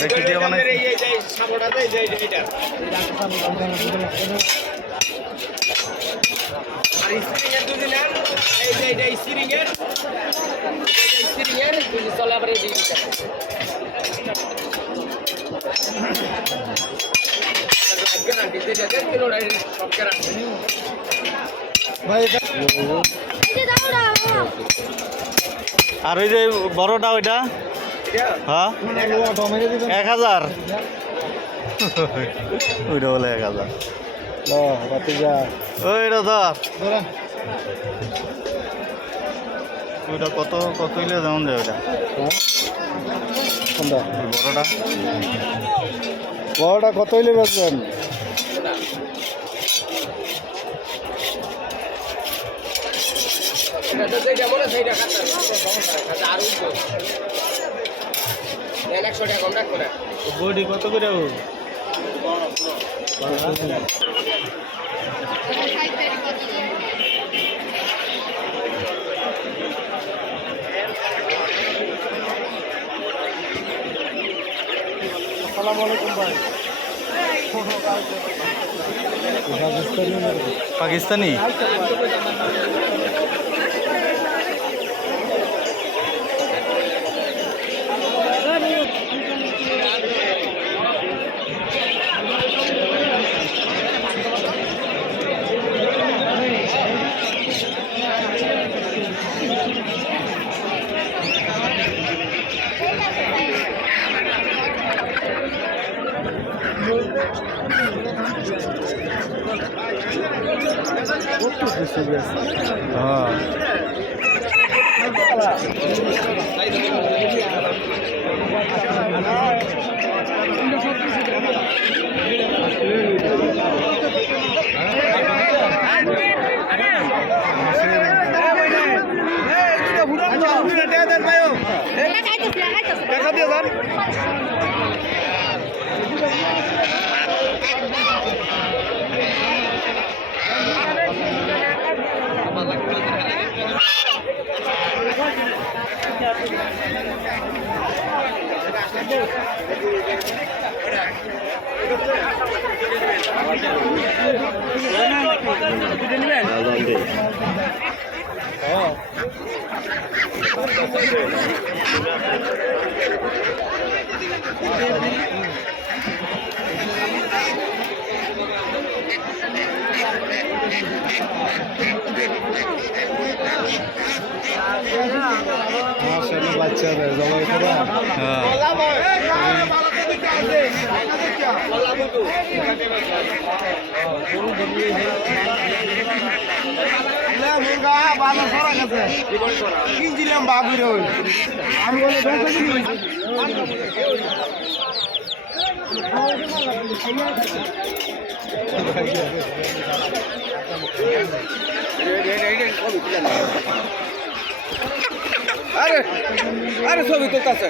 দেখি দিয়ে বানাইছে এই যে সাবড়াতে এই যে এটা আর স্প্রিং এর দুদিন এই যে এটা স্প্রিং এর দুদিন চলে আবার এই জিনিসটা গ্যারান্টি যেটা দেন কিলো সব গ্যারান্টি ভাই আর ওই যে বড়টা ওইটা হ্যাঁ 1000 ওইটা বলে 1000 ওইটা ধর ওইটা কত কত হইলে যেমন যায় ওইটা বড়টা বড়টা কত হইলে বেচবেন? বডি কত করে আসসালামু আলাইকুম ভাই। পাকিস্তানি বাচ্চাদের জবাই করে কিনছিলাম বাবুরে আমি আরে ছবি তো কাছে